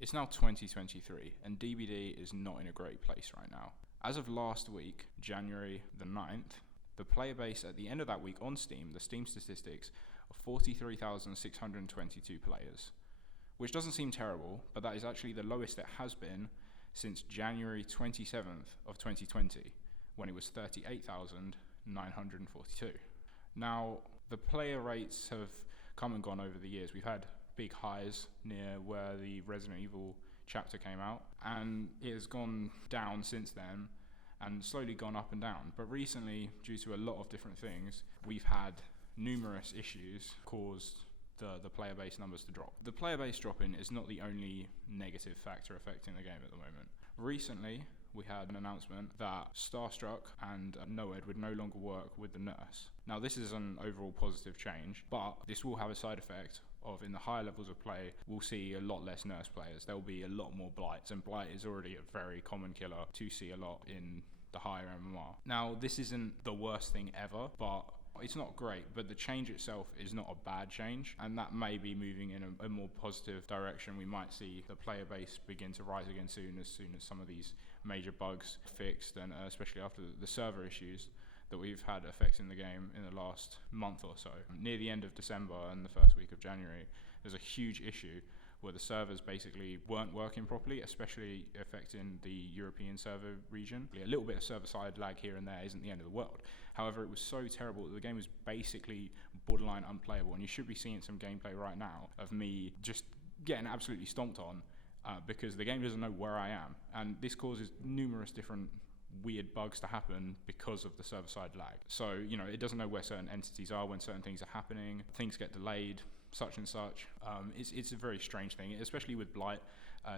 It's now 2023, and DBD is not in a great place right now. As of last week, January the 9th, the player base at the end of that week on Steam, the Steam statistics, of 43,622 players, which doesn't seem terrible, but that is actually the lowest it has been since January 27th of 2020, when it was 38,942. Now, the player rates have come and gone over the years. We've had big highs near where the Resident Evil chapter came out, and it has gone down since then and slowly gone up and down. But recently, due to a lot of different things, we've had numerous issues caused the player base numbers to drop. The player base dropping is not the only negative factor affecting the game at the moment. Recently, we had an announcement that Starstruck and NOED would no longer work with the nurse. Now, this is an overall positive change, but this will have a side effect of, in the higher levels of play, we'll see a lot less nurse players. There will be a lot more blights, and blight is already a very common killer to see a lot in the higher MMR. Now, this isn't the worst thing ever, but it's not great, but the change itself is not a bad change, and that may be moving in a more positive direction. We might see the player base begin to rise again soon as some of these major bugs fixed, and especially after the server issues that we've had affecting the game in the last month or so. Near the end of December and the first week of January, there's a huge issue where the servers basically weren't working properly, especially affecting the European server region. A little bit of server-side lag here and there isn't the end of the world. However, it was so terrible that the game was basically borderline unplayable, and you should be seeing some gameplay right now of me just getting absolutely stomped on because the game doesn't know where I am, and this causes numerous different weird bugs to happen because of the server-side lag. So, it doesn't know where certain entities are when certain things are happening, things get delayed, such and such. It's a very strange thing, especially with Blight.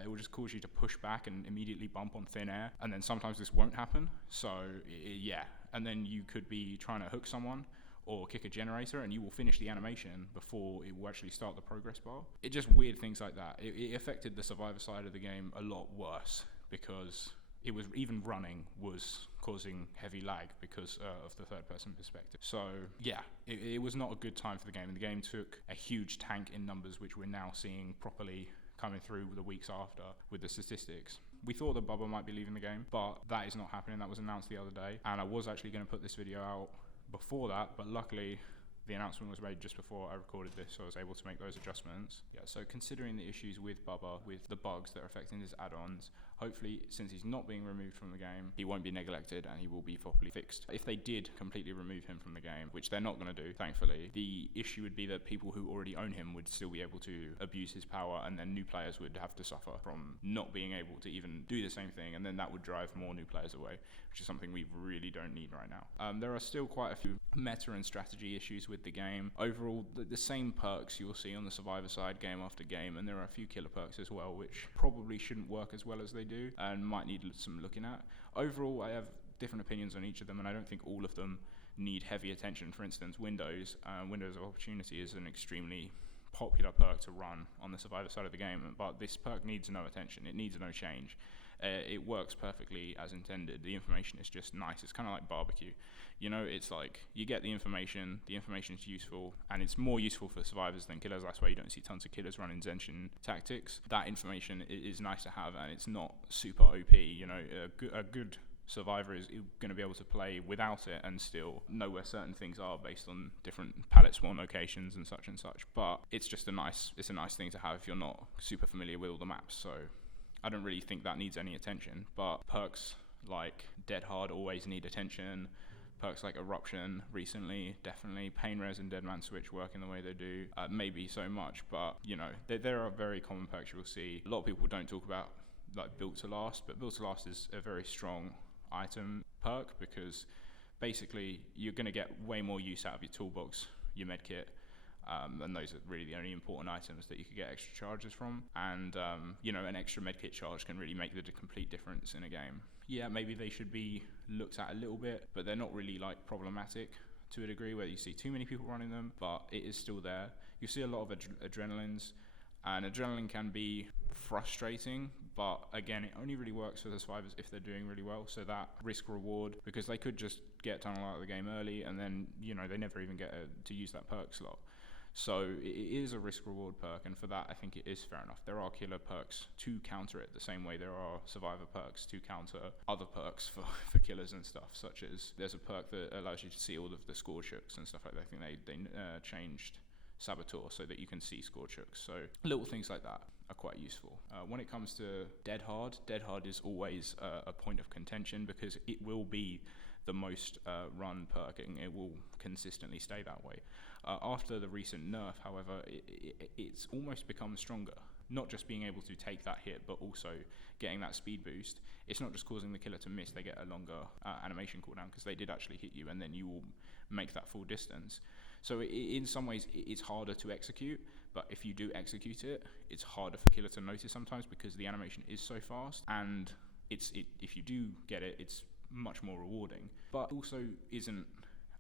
It will just cause you to push back and immediately bump on thin air, and then sometimes this won't happen. So, yeah. And then you could be trying to hook someone or kick a generator, and you will finish the animation before it will actually start the progress bar. It just weird things like that. It affected the survivor side of the game a lot worse, because it was even running was causing heavy lag because of the third person perspective. So yeah, it was not a good time for the game, and the game took a huge tank in numbers, which we're now seeing properly coming through the weeks after with the statistics. We thought that Bubba might be leaving the game, but that is not happening. That was announced the other day, and I was actually going to put this video out before that, but luckily the announcement was made just before I recorded this, so I was able to make those adjustments. Yeah, so considering the issues with Bubba, with the bugs that are affecting his add-ons, hopefully, since he's not being removed from the game, he won't be neglected and he will be properly fixed. If they did completely remove him from the game, which they're not going to do, thankfully, the issue would be that people who already own him would still be able to abuse his power, and then new players would have to suffer from not being able to even do the same thing, and then that would drive more new players away, which is something we really don't need right now. There are still quite a few meta and strategy issues with the game. Overall, the same perks you'll see on the survivor side game after game, and there are a few killer perks as well, which probably shouldn't work as well as they do and might need some looking at. Overall, I have different opinions on each of them, and I don't think all of them need heavy attention. For instance, Windows of Opportunity is an extremely popular perk to run on the survivor side of the game, but this perk needs no attention. It needs no change. It works perfectly as intended. The information is just nice. It's kind of like barbecue. It's like you get the information is useful, and it's more useful for survivors than killers. That's why you don't see tons of killers running Zenshin tactics. That information is nice to have, and it's not super OP. A good survivor is going to be able to play without it and still know where certain things are based on different palette spawn locations and such. But it's just a nice thing to have if you're not super familiar with all the maps. So I don't really think that needs any attention, but perks like Dead Hard always need attention. Perks like Eruption recently, definitely. Pain Res and Dead Man Switch working the way they do, maybe so much, but there are very common perks you will see. A lot of people don't talk about like Built to Last, but Built to Last is a very strong item perk, because basically you're going to get way more use out of your toolbox, your medkit, and those are really the only important items that you could get extra charges from. And an extra medkit charge can really make the complete difference in a game. Yeah, maybe they should be looked at a little bit, but they're not really like problematic to a degree where you see too many people running them, but it is still there. You see a lot of adrenalines, and adrenaline can be frustrating, but again, it only really works for the survivors if they're doing really well. So that risk reward, because they could just get tunnel out of the game early, and then they never even get to use that perk slot. So it is a risk-reward perk, and for that I think it is fair enough. There are killer perks to counter it the same way there are survivor perks to counter other perks for killers and stuff, such as there's a perk that allows you to see all of the Scorchooks and stuff like that. I think they changed Saboteur so that you can see Scorchooks. So little things like that are quite useful. When it comes to Dead Hard is always a point of contention because it will be the most run perk, and it will consistently stay that way. After the recent nerf, however, it's almost become stronger. Not just being able to take that hit, but also getting that speed boost. It's not just causing the killer to miss, they get a longer animation cooldown because they did actually hit you, and then you will make that full distance. So in some ways, it's harder to execute, but if you do execute it, it's harder for killer to notice sometimes because the animation is so fast, and if you do get it, it's much more rewarding, but also isn't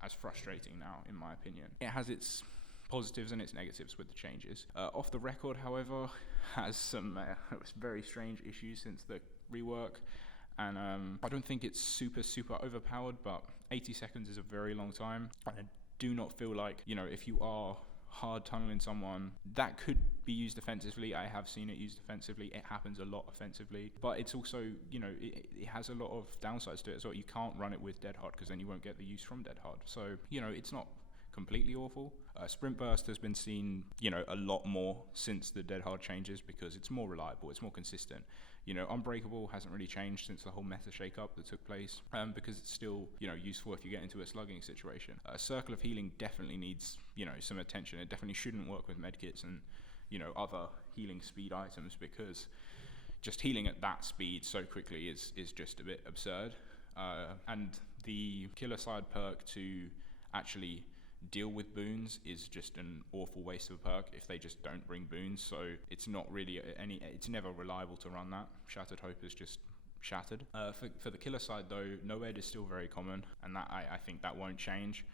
as frustrating now, in my opinion. It has its positives and its negatives with the changes. Off the record, however, has some very strange issues since the rework, and I don't think it's super overpowered, but 80 seconds is a very long time, and I do not feel like, if you are hard tunneling someone, that could be used offensively. I have seen it used offensively. It happens a lot offensively, but it's also, it has a lot of downsides to it as well. You can't run it with Dead Hard because then you won't get the use from Dead Hard. So, it's not completely awful. Sprint Burst has been seen, a lot more since the Dead Hard changes because it's more reliable, it's more consistent. Unbreakable hasn't really changed since the whole meta shake-up that took place, because it's still, useful if you get into a slugging situation. Circle of Healing definitely needs, some attention. It definitely shouldn't work with medkits and, other healing speed items, because just healing at that speed so quickly is just a bit absurd. And the killer side perk to actually deal with boons is just an awful waste of a perk if they just don't bring boons, so it's not really it's never reliable to run that. Shattered Hope is just shattered. For the killer side though, no ed is still very common, and that I think that won't change,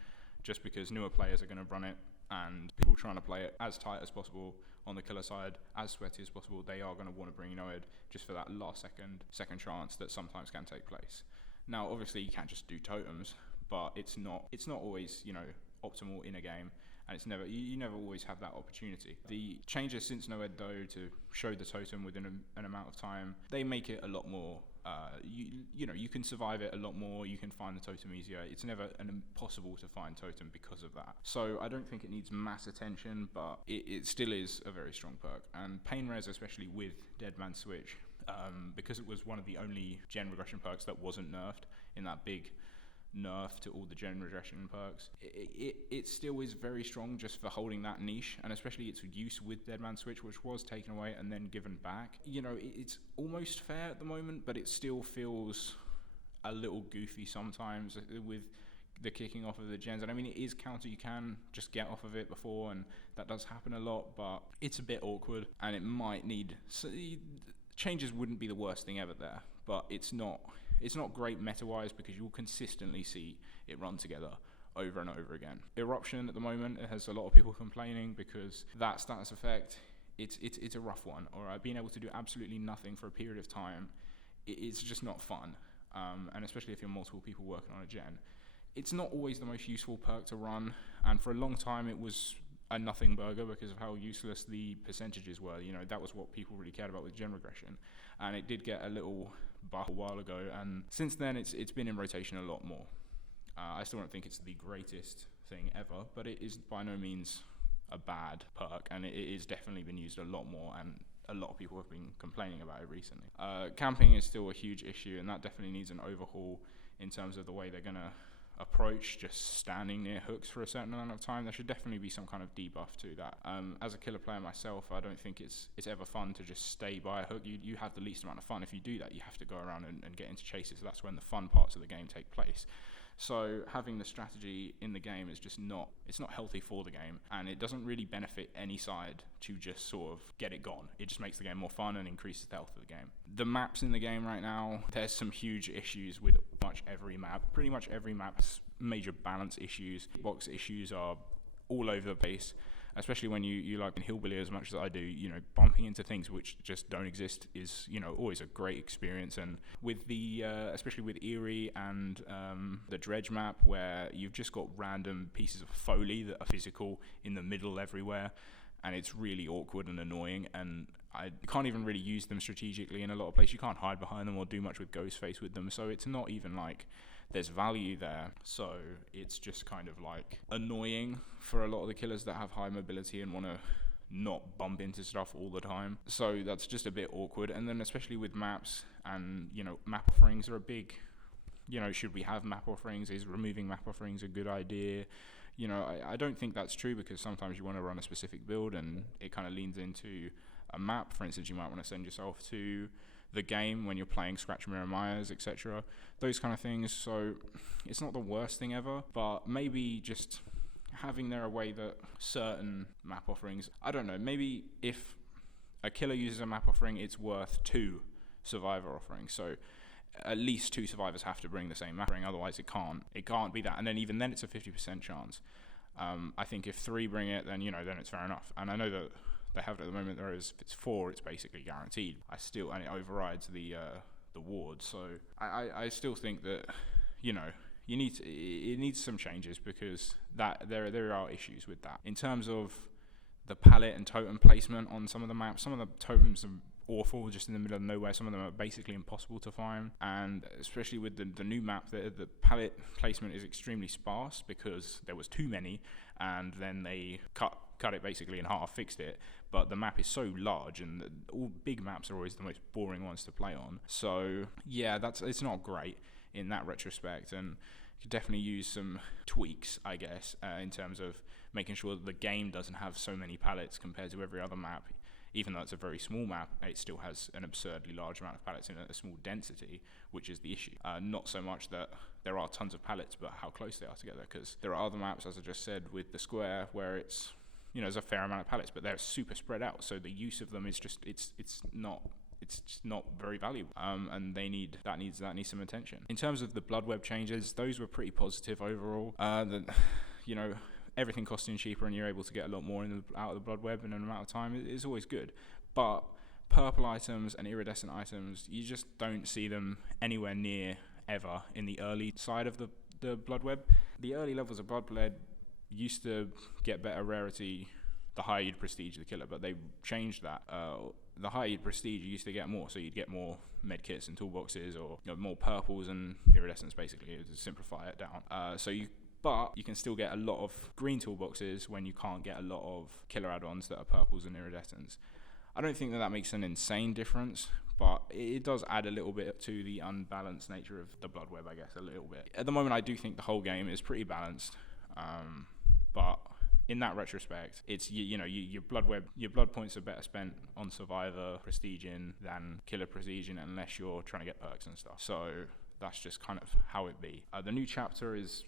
just because newer players are going to run it, and people trying to play it as tight as possible on the killer side, as sweaty as possible, they are going to want to bring no ed just for that last second chance that sometimes can take place. Now obviously you can't just do totems, but it's not always, optimal in a game, and it's never you never always have that opportunity. The changes since no ed though to show the totem within an amount of time, they make it a lot more you can survive it a lot more, you can find the totem easier. It's never impossible to find totem because of that. So I don't think it needs mass attention, but it still is a very strong perk. And Pain Res, especially with Dead Man Switch, because it was one of the only gen regression perks that wasn't nerfed in that big nerf to all the gen regression perks, it still is very strong just for holding that niche, and especially its use with Dead Man Switch, which was taken away and then given back. It's almost fair at the moment, but it still feels a little goofy sometimes with the kicking off of the gens. And I mean, it is counter, you can just get off of it before, and that does happen a lot, but it's a bit awkward, and it might need changes. Wouldn't be the worst thing ever there, but it's not great meta-wise because you'll consistently see it run together over and over again. Eruption at the moment, it has a lot of people complaining because that status effect, it's a rough one. Alright, being able to do absolutely nothing for a period of time, it's just not fun. And especially if you're multiple people working on a gen. It's not always the most useful perk to run, and for a long time it was a nothing burger because of how useless the percentages were. That was what people really cared about with gen regression, and it did get a little buff a while ago, and since then it's been in rotation a lot more. I still don't think it's the greatest thing ever, but it is by no means a bad perk, and it is definitely been used a lot more, and a lot of people have been complaining about it recently. Camping is still a huge issue, and that definitely needs an overhaul in terms of the way they're gonna approach just standing near hooks for a certain amount of time. There should definitely be some kind of debuff to that. As a killer player myself, I don't think it's ever fun to just stay by a hook. You have the least amount of fun. If you do that, you have to go around and get into chases. That's when the fun parts of the game take place. So having the strategy in the game is just not healthy for the game, and it doesn't really benefit any side to just sort of get it gone. It just makes the game more fun and increases the health of the game. The maps in the game right now, there's some huge issues with every map. Pretty much every map has major balance issues. Box issues are all over the place. especially when you like in Hillbilly as much as I do, bumping into things which just don't exist is, always a great experience. And with the, especially with Erie and the Dredge map, where you've just got random pieces of foley that are physical in the middle everywhere, and it's really awkward and annoying, and I can't even really use them strategically in a lot of places. You can't hide behind them or do much with Ghostface with them, so it's not even like there's value there. So it's just kind of like annoying for a lot of the killers that have high mobility and want to not bump into stuff all the time. So that's just a bit awkward. And then especially with maps, and map offerings are a big, should we have map offerings? Is removing map offerings a good idea? I don't think that's true, because sometimes you want to run a specific build and it kind of leans into a map. For instance, you might want to send yourself to the game when you're playing Scratch Mirror Myers, etc. Those kind of things. So it's not the worst thing ever, but maybe just having there a way that certain map offerings, I don't know, maybe if a killer uses a map offering, it's worth 2 survivor offerings. So at least 2 survivors have to bring the same map offering, otherwise it can't be that. And then even then it's a 50% chance. I think if 3 bring it, then then it's fair enough. And I know that they have it at the moment. There is, if it's 4, it's basically guaranteed. And it overrides the ward. So I still think that it needs some changes, because that there are issues with that. In terms of the palette and totem placement on some of the maps, some of the totems are awful, just in the middle of nowhere. Some of them are basically impossible to find, and especially with the new map, the palette placement is extremely sparse, because there was too many, and then they cut it basically in half, fixed it. But the map is so large, and all big maps are always the most boring ones to play on. So yeah, it's not great in that retrospect, and you could definitely use some tweaks, I guess, in terms of making sure that the game doesn't have so many palettes compared to every other map. Even though it's a very small map, it still has an absurdly large amount of palettes in a small density, which is the issue. Not so much that there are tons of palettes, but how close they are together, because there are other maps, as I just said, with the square, where it's, there's a fair amount of palettes, but they're super spread out, so the use of them is just, it's just not very valuable, and that needs some attention. In terms of the blood web changes, those were pretty positive overall. Everything costing cheaper and you're able to get a lot more out of the blood web in an amount of time is always good. But purple items and iridescent items, you just don't see them anywhere near ever in the early side of the blood web. The early levels of blood web used to get better rarity the higher you'd prestige the killer, but they changed that. The higher you'd prestige, you used to get more, so you'd get more medkits and toolboxes, or more purples and iridescents, basically, to simplify it down. But you can still get a lot of green toolboxes when you can't get a lot of killer add-ons that are purples and iridescents. I don't think that makes an insane difference, but it does add a little bit to the unbalanced nature of the blood web, I guess, a little bit. At the moment, I do think the whole game is pretty balanced, but in that retrospect, it's your blood points are better spent on survivor prestiging than killer prestiging, unless you're trying to get perks and stuff. So that's just kind of how it be. The new chapter is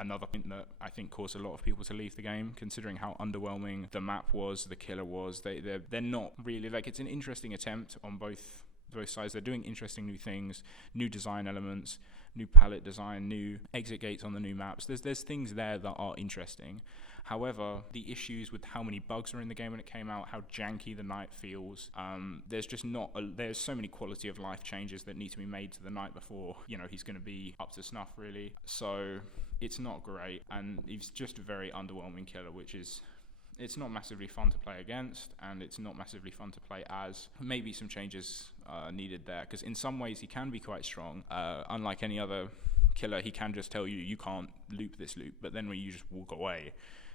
another thing that I think caused a lot of people to leave the game, considering how underwhelming the map was, the killer was. They're not really, like, it's an interesting attempt on both sides. They're doing interesting new things, new design elements, new palette design, new exit gates on the new maps. There's things there that are interesting. However, the issues with how many bugs are in the game when it came out, how janky the night feels, there's just there's so many quality of life changes that need to be made to the night before, he's going to be up to snuff, really. So it's not great, and it's just a very underwhelming killer, it's not massively fun to play against, and it's not massively fun to play as. Maybe some changes needed there, because in some ways he can be quite strong. Unlike any other killer, he can just tell you can't loop this loop, but then when you just walk away,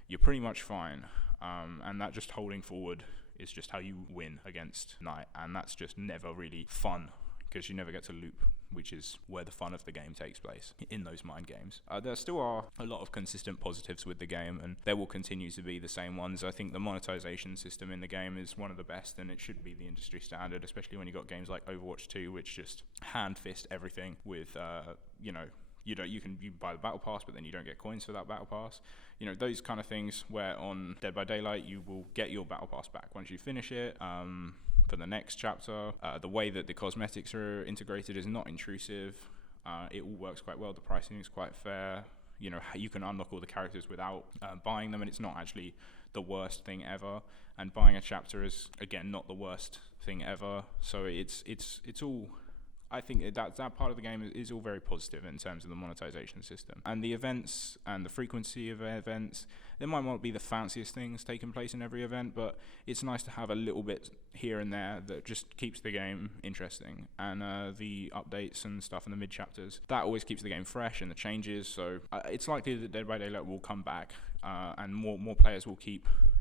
you're pretty much fine. And that just holding forward is just how you win against Knight, and that's just never really fun, because you never get to loop, which is where the fun of the game takes place, in those mind games. There still are a lot of consistent positives with the game, and there will continue to be the same ones. I think the monetization system in the game is one of the best, and it should be the industry standard, especially when you got games like Overwatch 2, which just hand fist everything with, you buy the battle pass, but then you don't get coins for that battle pass. Those kind of things, where on Dead by Daylight you will get your battle pass back once you finish it. For the next chapter, the way that the cosmetics are integrated is not intrusive. It all works quite well. The pricing is quite fair. you can unlock all the characters without buying them, and it's not actually the worst thing ever. And buying a chapter is, again, not the worst thing ever. So it's all, I think that part of the game is all very positive in terms of the monetization system. And the events and the frequency of events, there might not be the fanciest things taking place in every event, but it's nice to have a little bit here and there that just keeps the game interesting. And the updates and stuff in the mid-chapters, that always keeps the game fresh, and the changes. So it's likely that Dead by Daylight will come back, and more players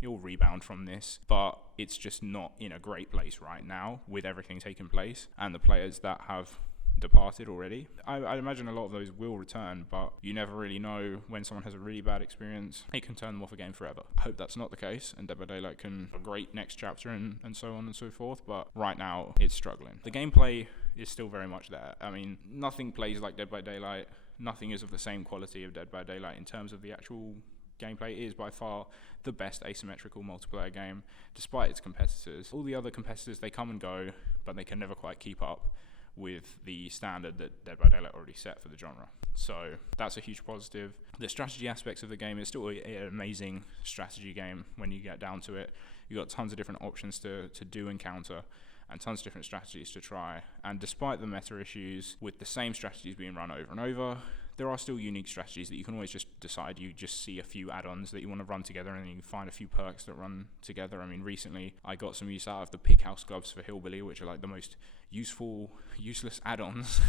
you'll rebound from this, but it's just not in a great place right now with everything taking place and the players that have departed already. I imagine a lot of those will return, but you never really know. When someone has a really bad experience, it can turn them off a game forever. I hope that's not the case, and Dead by Daylight can have a great next chapter and so on and so forth, but right now it's struggling. The gameplay is still very much there. I mean, nothing plays like Dead by Daylight. Nothing is of the same quality of Dead by Daylight in terms of the actual gameplay. It is by far the best asymmetrical multiplayer game, despite its competitors. All the other competitors, they come and go, but they can never quite keep up with the standard that Dead by Daylight already set for the genre. So that's a huge positive. The strategy aspects of the game is still an amazing strategy game when you get down to it. You've got tons of different options to do and counter, and tons of different strategies to try. And despite the meta issues with the same strategies being run over and over, there are still unique strategies that you can always just decide. You just see a few add-ons that you want to run together, and then you can find a few perks that run together. I mean, recently I got some use out of the Pig House gloves for Hillbilly, which are like the most useless add-ons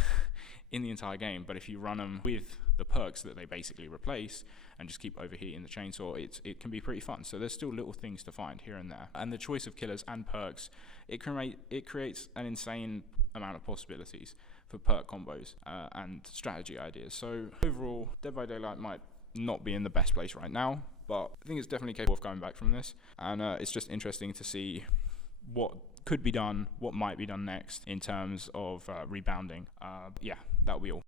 in the entire game. But if you run them with the perks that they basically replace and just keep overheating the chainsaw, it can be pretty fun. So there's still little things to find here and there. And the choice of killers and perks, it creates an insane amount of possibilities for perk combos and strategy ideas. So overall, Dead by Daylight might not be in the best place right now, but I think it's definitely capable of going back from this. And it's just interesting to see what could be done, what might be done next in terms of rebounding. Yeah, that'll be all.